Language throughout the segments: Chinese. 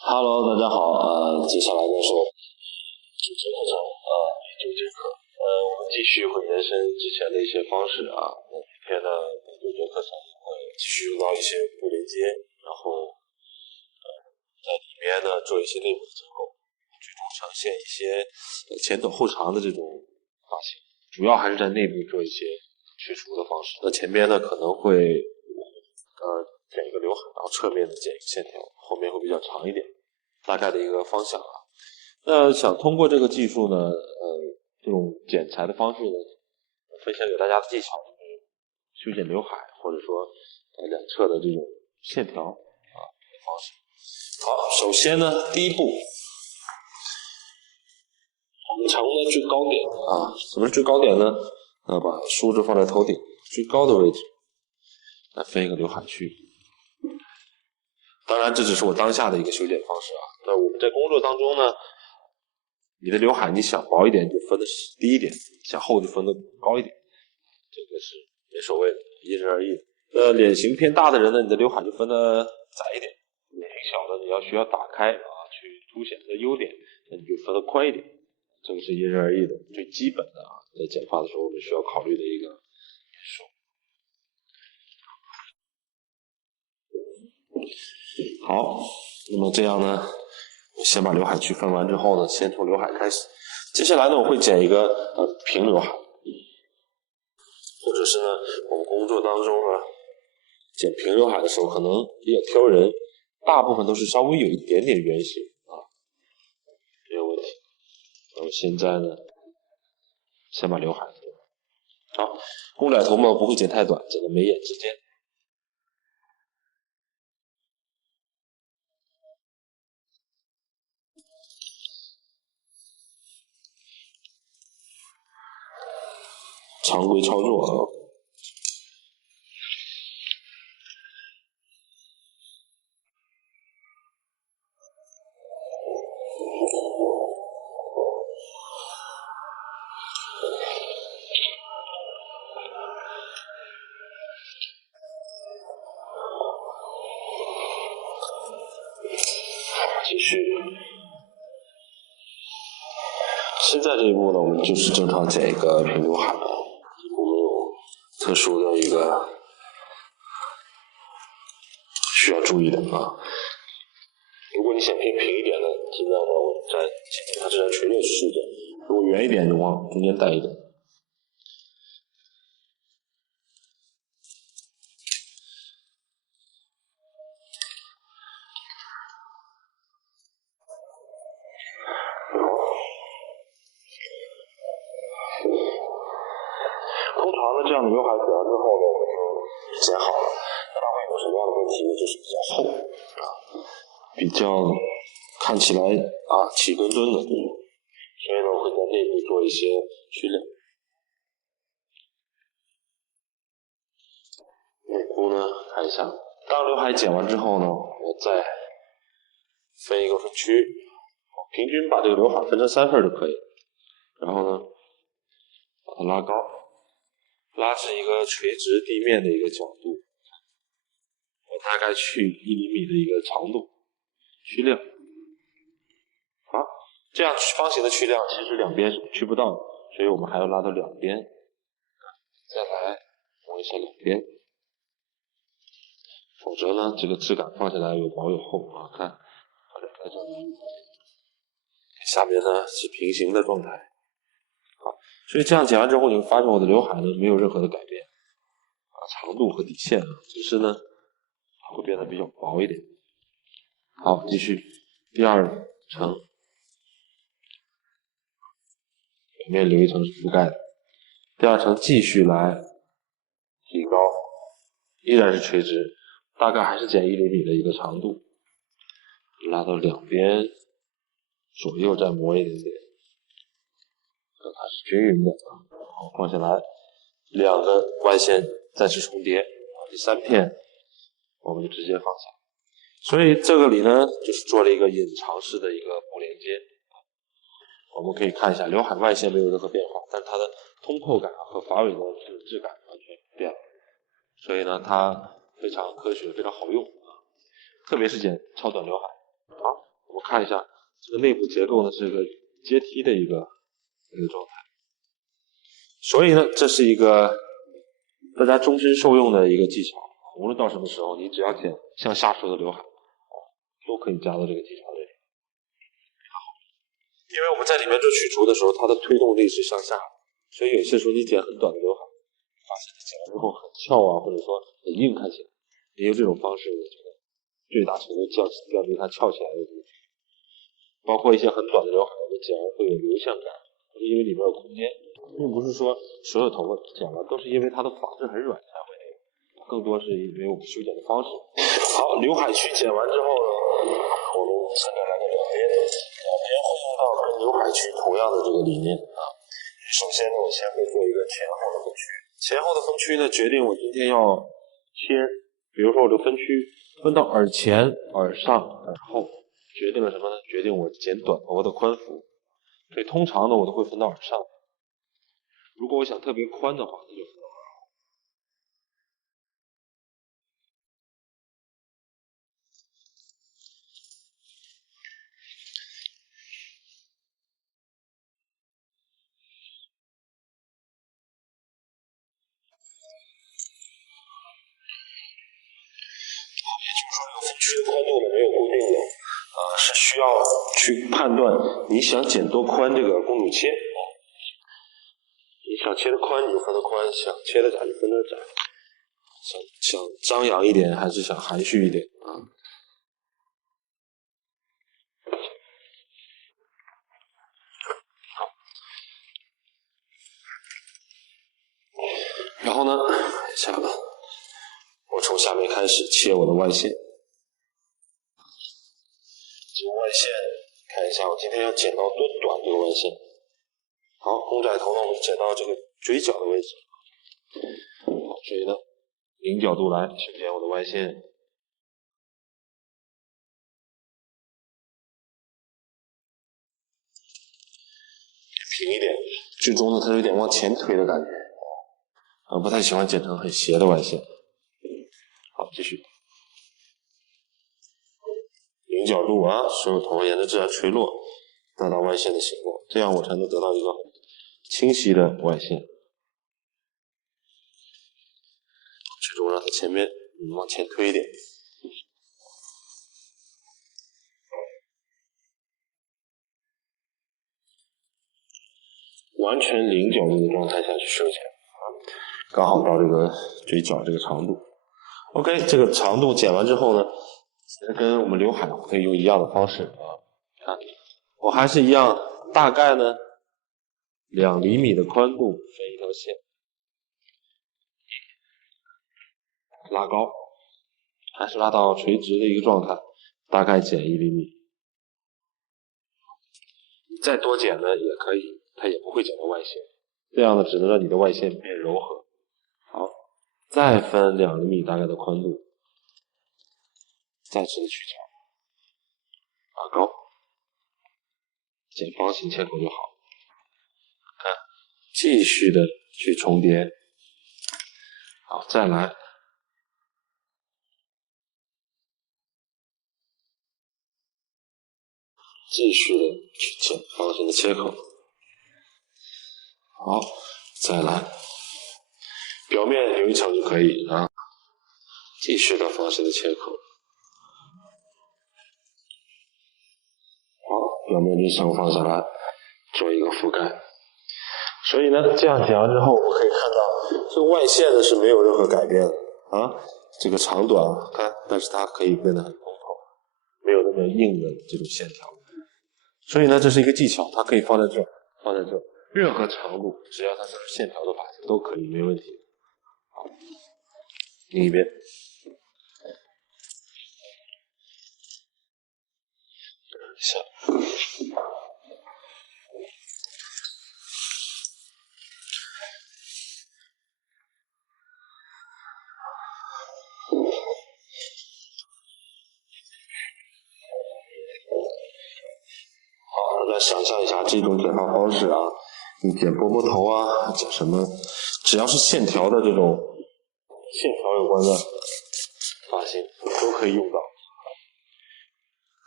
Hello，大家好，接下来呢是我们主题课程，第9节课，我们继续会延伸之前的一些方式啊，今天呢9节课程继续用到一些不连接，然后在里面呢做一些内部的结构，最终呈现一些前短后长的这种发型，主要还是在内部做一些去除的方式。那前边呢可能会剪一个刘海，然后侧面的剪一个线条，后面会比较长一点，大概的一个方向啊。那想通过这个技术呢，这种剪裁的方式呢，分享给大家的技巧就是修剪刘海，或者说两侧的这种线条啊方式。好，首先呢，第一步，我们常的最高点啊，什么最高点呢？把梳子放在头顶最高的位置，来分一个刘海区。当然，这只是我当下的一个修剪方式啊。那我们在工作当中呢，你的刘海你想薄一点就分的低一点，想厚就分的高一点，这个是没所谓的，因人而异。脸型偏大的人呢，你的刘海就分的窄一点；脸型小的，你需要打开啊，去凸显它的优点，那你就分的宽一点。这个是因人而异的，最基本的啊，在剪发的时候我们需要考虑的一个因素。好，那么这样呢，我先把刘海区分完之后呢，先从刘海开始。接下来呢，我会剪一个平刘海，或者是呢，我们工作当中呢，剪平刘海的时候可能比较挑人，大部分都是稍微有一点点圆形啊，没有问题。那么现在呢，先把刘海剪好，公仔头嘛不会剪太短，剪到眉眼之间。常规操作啊。继续。现在这一步呢，我们就是正常剪一个平刘海，我们有特殊的一个需要注意的啊。如果你想偏平一点的，尽量往在它这条垂链梳剪；如果圆一点，就往中间带一点。通常呢，这样的刘海剪完之后呢，我们就剪好了。那它会有什么样的问题呢？就是比较厚啊，比较看起来气墩墩的，所以呢，我会在内部做一些去亮。内部呢，看一下，当刘海剪完之后呢，我再分一个分区，平均把这个刘海分成3份就可以。然后呢，把它拉高。拉至一个垂直地面的一个角度，我大概去1厘米的一个长度，去亮。好，这样方形的去亮，其实两边是去不到的，所以我们还要拉到两边，再来磨一下两边，否则呢，这个质感放下来有薄有厚啊。看，把两个角度，下面呢是平行的状态。好，所以这样剪完之后，你会发现我的刘海呢没有任何的改变。长度和底线只是呢会变得比较薄一点。好，继续第2层，表面留一层是覆盖的。第2层继续来提高，依然是垂直，大概还是剪1厘米的一个长度，拉到两边左右再磨一点点，让它是均匀的。好，放下来，2个弯线再次重叠，第3片我们就直接放下。所以这个里呢，就是做了一个隐藏式的一个不连接。我们可以看一下，刘海外线没有任何变化，但它的通透感和发尾的质感完全变了。所以呢，它非常科学，非常好用啊，特别是剪超短刘海。好，我们看一下这个内部结构呢是个阶梯的一个状态，所以呢这是一个大家终身受用的一个技巧，无论到什么时候，你只要剪向下梳的刘海，都可以加到这个技巧里。因为我们在里面做取除的时候，它的推动力是向下的，所以有些时候你剪很短的刘海，发现你剪完之后很翘啊，或者说很硬，看起来，也用这种方式，我觉得最大程度降低它翘起来的地方。包括一些很短的刘海，我们剪完会有流向感，因为里面有空间，并不是说所有头发剪完都是因为它的发质很软才会那个，更多是因为我们修剪的方式。好，刘海区剪完之后呢，我们顺着来个两边会用到跟刘海区同样的这个理念啊。首先呢，我先会做一个前后的分区，前后的分区呢决定我今天要切，比如说我这个分区分到耳前、耳上、耳后。决定了什么呢？决定我剪短头发的宽幅，所以通常呢我都会分到耳上。如果我想特别宽的话，那就分到耳后。也就是说，这个分区的宽度呢没有固定的，是需要去判断你想剪多宽这个公主切。你想切的宽你就分的宽，想切的窄就分的窄。想张扬一点还是想含蓄一点啊？好，然后呢，我从下面开始切我的外线。这个外线看一下，我今天要剪到多短这个外线。好，公仔头呢，我们剪到这个嘴角的位置。好，所以呢，零角度来修剪我的外线。平一点，最终呢，它有点往前推的感觉。不太喜欢剪成很斜的外线。好，继续。零角度啊，所有头发沿着自然垂落，达到外线的形状，这样我才能得到一个清晰的外线。最终让它前面往前推一点。完全零角度的状态下去修剪，刚好到这个嘴角这个长度。OK， 这个长度剪完之后呢，其实跟我们刘海可以用一样的方式啊。看，我还是一样，大概呢2厘米的宽度分一条线，拉高，还是拉到垂直的一个状态，大概剪1厘米。再多剪呢也可以，它也不会剪到外线，这样呢只能让你的外线变柔和。好，再分2厘米大概的宽度，再次的取长，拉高，剪方形切口就好。看，继续的去重叠。好，再来。继续的去剪方形的切口。好，再来，表面留一层就可以啊。继续的方形的切口。好，表面这层放下来，做一个覆盖。所以呢，这样剪完之后，我们可以看到这个外线呢是没有任何改变的啊。这个长短看，但是它可以变得很通透，没有那么硬的这种线条。所以呢，这是一个技巧，它可以放在这儿，放在这儿，任何长度，只要它是线条的发型都可以，没问题。好，另一边。下。好，大家想象一下这种剪发方式啊，你剪波波头啊，剪什么，只要是线条的这种线条有关的发型都可以用到，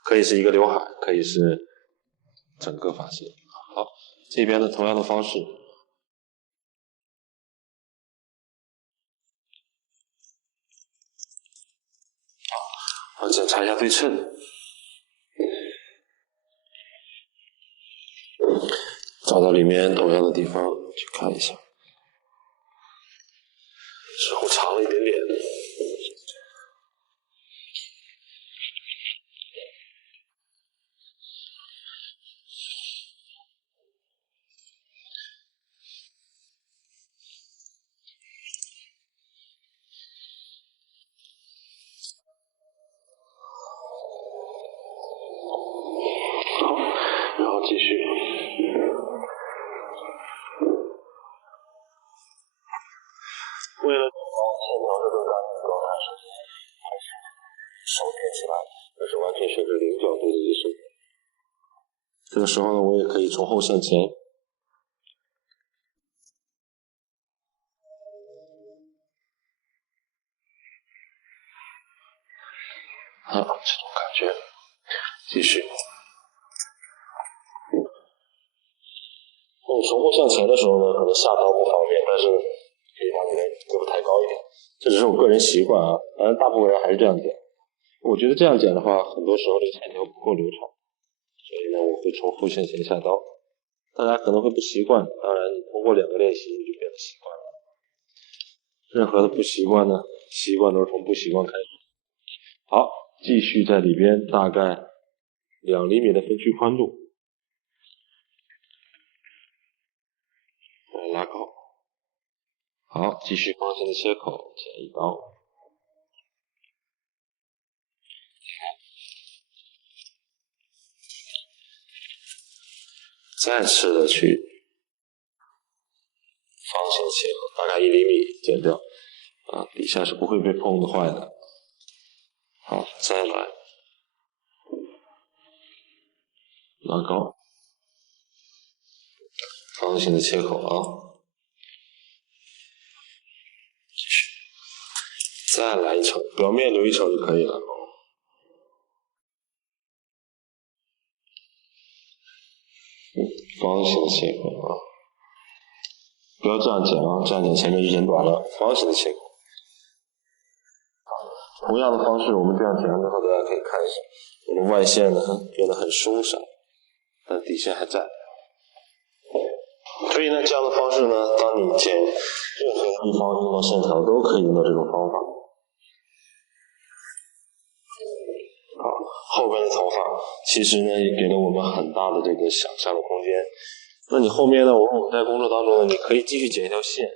可以是一个刘海，可以是整个发型。好，这边的同样的方式。好，检查一下对称。找到里面同样的地方去看一下，似乎长了一点点。好，然后继续。为了保持线条的更干净状态，首先还是手点起来，这是完全选择零角度的艺术。这个时候呢，我也可以从后向前。好，这种感觉，继续。那你从后向前的时候呢，可能下刀不方便，但是可以把你的胳膊抬高一点。这只是我个人习惯啊，当然大部分人还是这样剪。我觉得这样剪的话，很多时候这个线条不够流畅，所以呢，我会从后向前下刀。大家可能会不习惯，当然你通过2个练习你就变得习惯了。任何的不习惯呢，习惯都是从不习惯开始。好，继续在里边大概2厘米的分区宽度，来拉高。好，继续方形的切口，剪一刀。再次的去方形切口，大概1厘米剪掉，底下是不会被碰的坏的。好，再来拉高，方形的切口啊，继续，再来一层，表面留一层就可以了。方形的切口啊，不要这样剪啊，这样剪前面就剪短了。方形的切口，同样的方式，我们这样剪完之后，大家可以看一下，我们外线呢变得很松散，但底线还在。所以呢，这样的方式呢，当你剪任何一方用到线条，都可以用到这种方法。好，后边的头发其实呢也给了我们很大的这个想象的空间。那你后面呢，我们在工作当中呢，你可以继续剪一条线，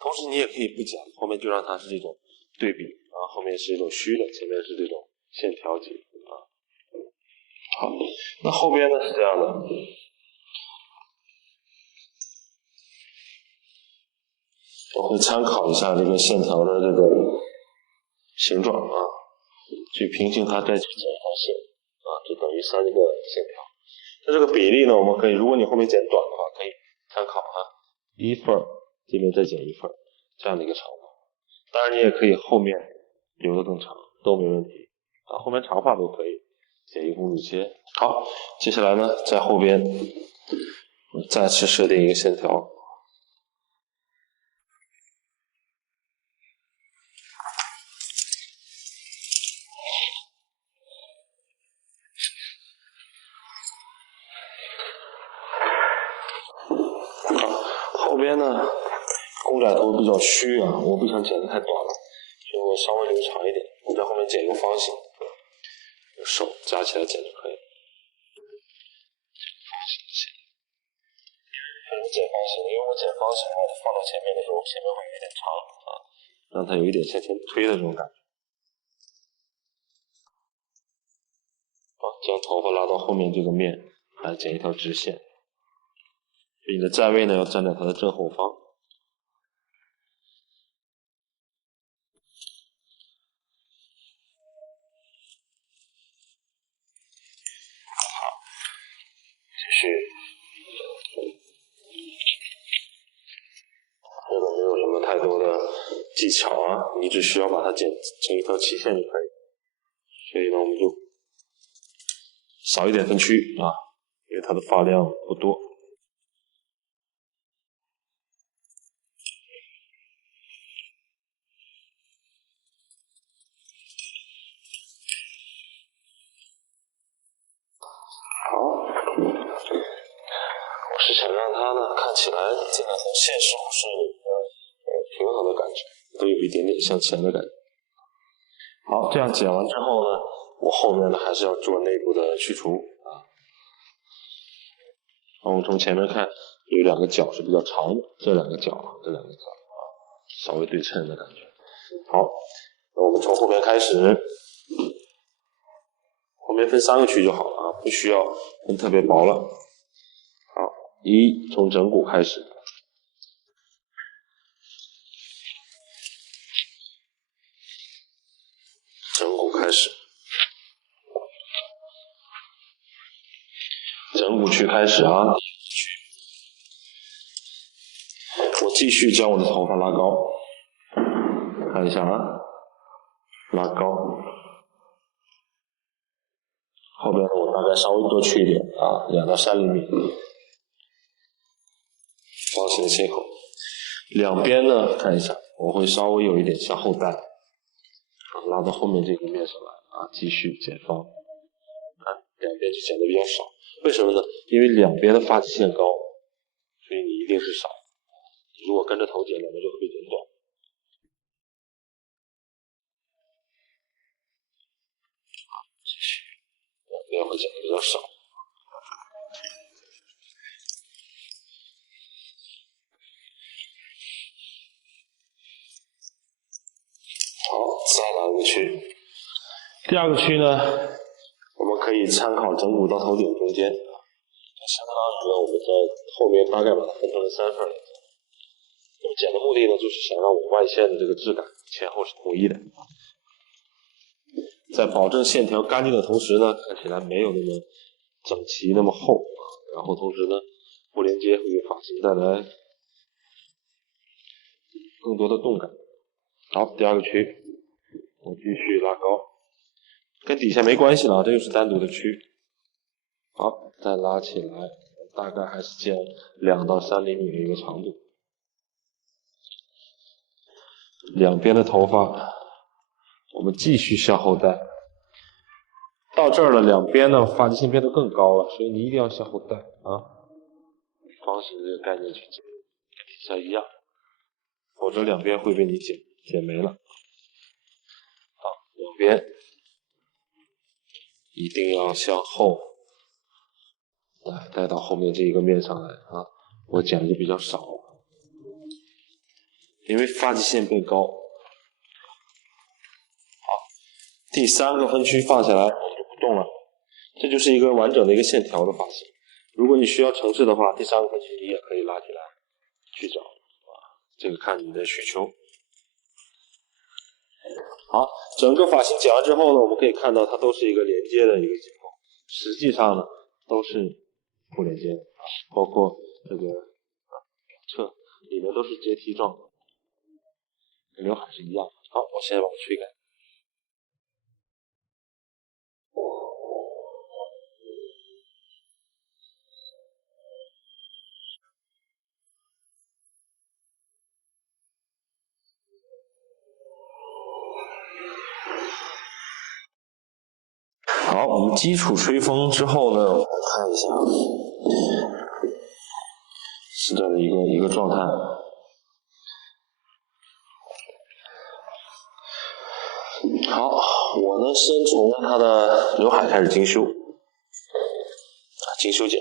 同时你也可以不剪，后面就让它是这种对比啊，后面是一种虚的，前面是这种线条结啊。好，那后边呢是这样的。我会参考一下这个线条的这个形状啊，去平行它，再去剪一条线啊，就等于3个线条。那这个比例呢，我们可以，如果你后面剪短的话，可以参考1份，这边再剪1份，这样的一个长发。当然你也可以后面留得更长，都没问题啊，后面长发都可以剪一公主切。好，接下来呢，在后边再次设定一个线条。后边呢，公仔头比较虚啊，我不想剪得太短了，所以我稍微留长一点，我在后面剪一个方形，手夹起来剪就可以了。方形的线，为什么剪方形？因为我剪方形的话，放到前面的时候，前面会有点长啊，让它有一点向前推的这种感觉。好，将头发拉到后面这个面，来剪一条直线。你的站位呢，要站在它的正后方。好，继续。这个没有什么太多的技巧啊，你只需要把它剪成一条齐线就可以。所以呢，我们就少一点分区啊，因为它的发量不多。好，我是想让它呢看起来这两条线手是平衡的感觉，都有一点点向前的感觉。好，这样剪完之后呢，我后面呢还是要做内部的去除啊。我们从前面看，有两个角是比较长的，这两个角啊，稍微对称的感觉。好，那我们从后面开始，后面分3个区就好了啊，不需要分特别薄了。好，从枕骨开始。枕骨开始，枕骨区开始啊。我继续将我的头发拉高，看一下啊，拉高。后边我大概稍微多去一点啊，2到3厘米，方形的切口。两边呢，看一下，我会稍微有一点向后带，拉到后面这个面上来啊，继续剪方。两边就剪的比较少，为什么呢？因为两边的发际线高，所以你一定是少。如果跟着头剪，两边就会被剪短。继续，两边会剪的比较少。好，再来一个区。第二个区呢，我们可以参考枕骨到头顶中间，相当于呢我们在后面大概把它分成了3份来剪。那么剪的目的呢，就是想让我外线的这个质感前后是统一的，在保证线条干净的同时呢，看起来没有那么整齐那么厚，然后同时呢，不连接会给发型带来更多的动感。好，第二个区我继续拉高，跟底下没关系了，这个是单独的区。好，再拉起来，大概还是剪2到3厘米的一个长度。两边的头发我们继续向后带，到这儿了，两边呢发际线变得更高了，所以你一定要向后带啊，方形的这个概念去剪，跟底下一样，否则两边会被你剪没了。好，两边一定要向后来带到后面这一个面上来啊，我剪的就比较少，因为发际线变高。好，第3个分区放下来，我们就不动了，这就是一个完整的一个线条的发型。如果你需要层次的话，第3个分区你也可以拉起来去找啊，这个看你的需求。好，整个发型剪完之后呢，我们可以看到它都是一个连接的一个结构，实际上呢都是不连接的啊，包括这个侧里面都是阶梯状的，跟刘海是一样的。好，我现在把它吹干。好，我们基础吹风之后呢，我们看一下是这样的一个状态。好，我呢先从它的刘海开始精修，精修剪。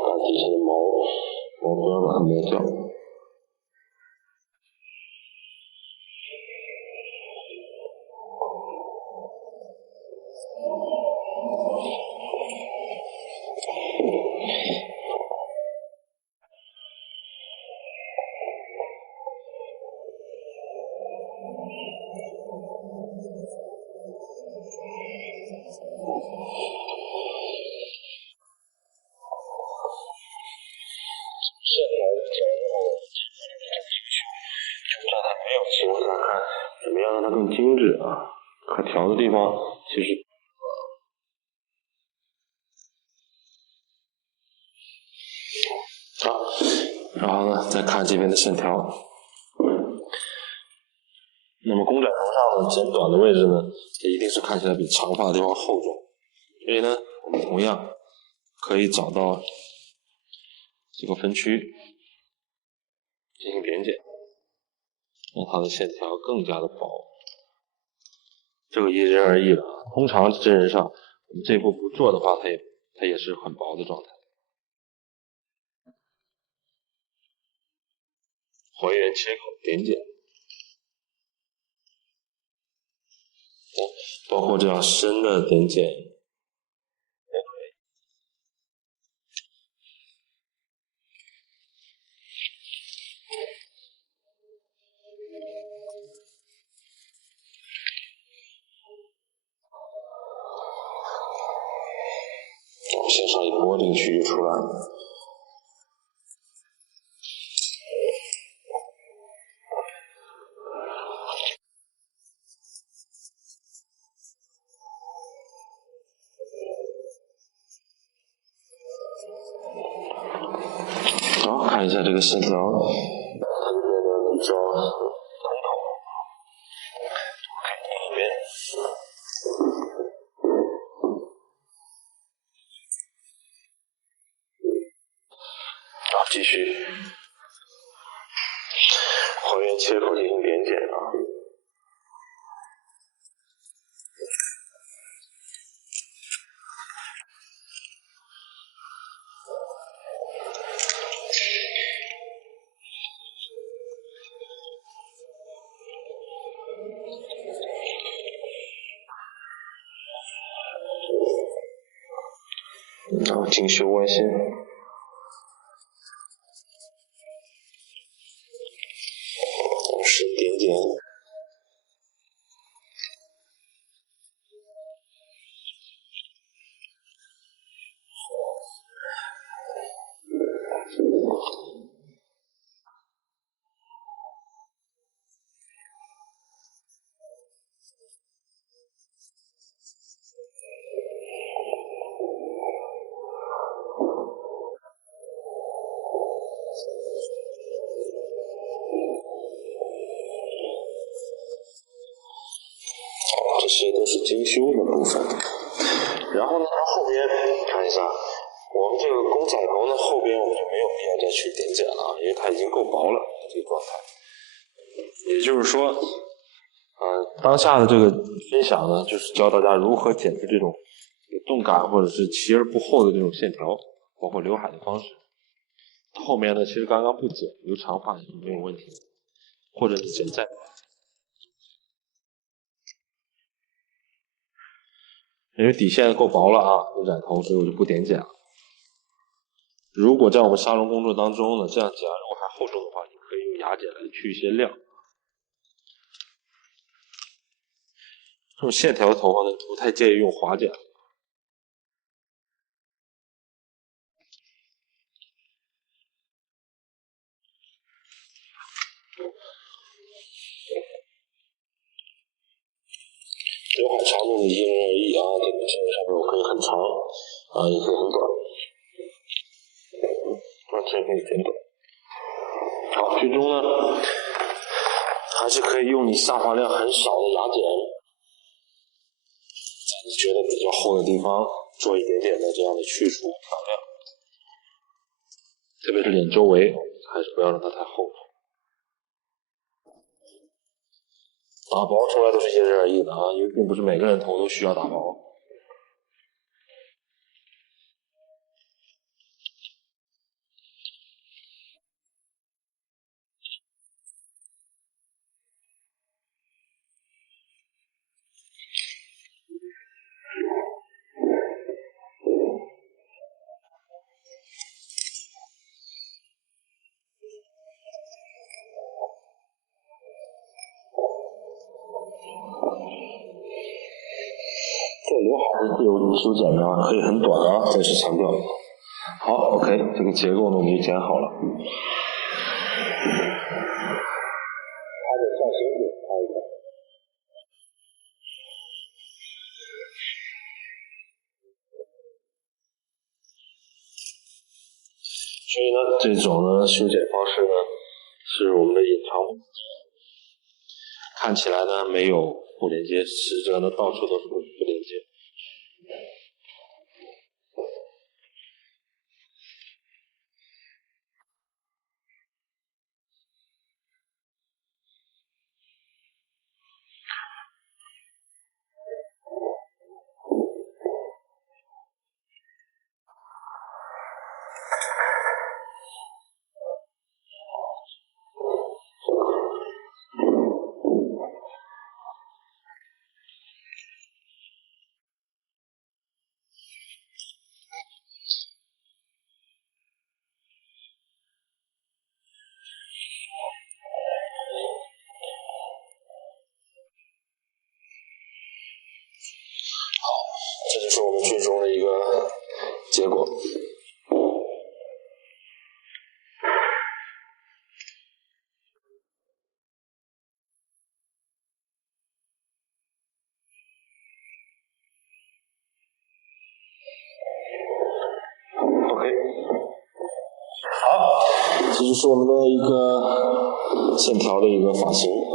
把底下的毛边把它磨掉。情况下看怎么样让它更精致啊，可调的地方其实好，然后呢再看这边的线条。那么公仔头上的剪短的位置呢，这一定是看起来比长发的地方厚重，所以呢我们同样可以找到这个分区进行点剪，让它的线条更加的薄。这个因人而异了啊，通常真人上我们这一步不做的话，它也是很薄的状态。还原切口点剪，包括这样深的点剪。线上一摸，这个区就出来了。好，看一下这个线条，它这边呢比较通透，里面。好，继续还原切口进行点剪啊。然后精修外线，同时点剪。这些都是精修的部分。然后呢，后边看一下，我们这个公仔头呢，后边我们就没有必要再去点剪了，因为它已经够薄了，这个状态。也就是说，当下的这个分享呢，就是教大家如何剪出这种有动感或者是齐而不厚的这种线条，包括刘海的方式。后面呢，其实刚刚不剪，留长发也没有问题，或者你剪再薄。因为底线够薄了啊，公仔头，所以我就不点剪了。如果在我们沙龙工作当中呢，这样剪如果还厚重的话，你可以用牙剪来去一些亮。这种线条的头发呢，不太建议用滑剪。刘海长度因人而异啊，这个线上面我可以很长啊，也可以很短，完全可以剪短。好，最终呢，还是可以用你下滑量很少的牙剪，在你觉得比较厚的地方做一点点的这样的去除调亮，特别是脸周围，还是不要让它太厚。打薄从来都是因人而异的啊，因为并不是每个人头都需要打薄。这刘海是自由修剪的啊，可以很短啊，再次强调。好 ，OK， 这个结构呢我们就剪好了。它的造型组拍一下。所以呢，这种呢修剪方式呢是我们的隐藏，看起来呢没有不连接，实则呢到处都是不连接。这就是我们最终的一个结果。OK， 好，这就是我们的一个线条的一个发型。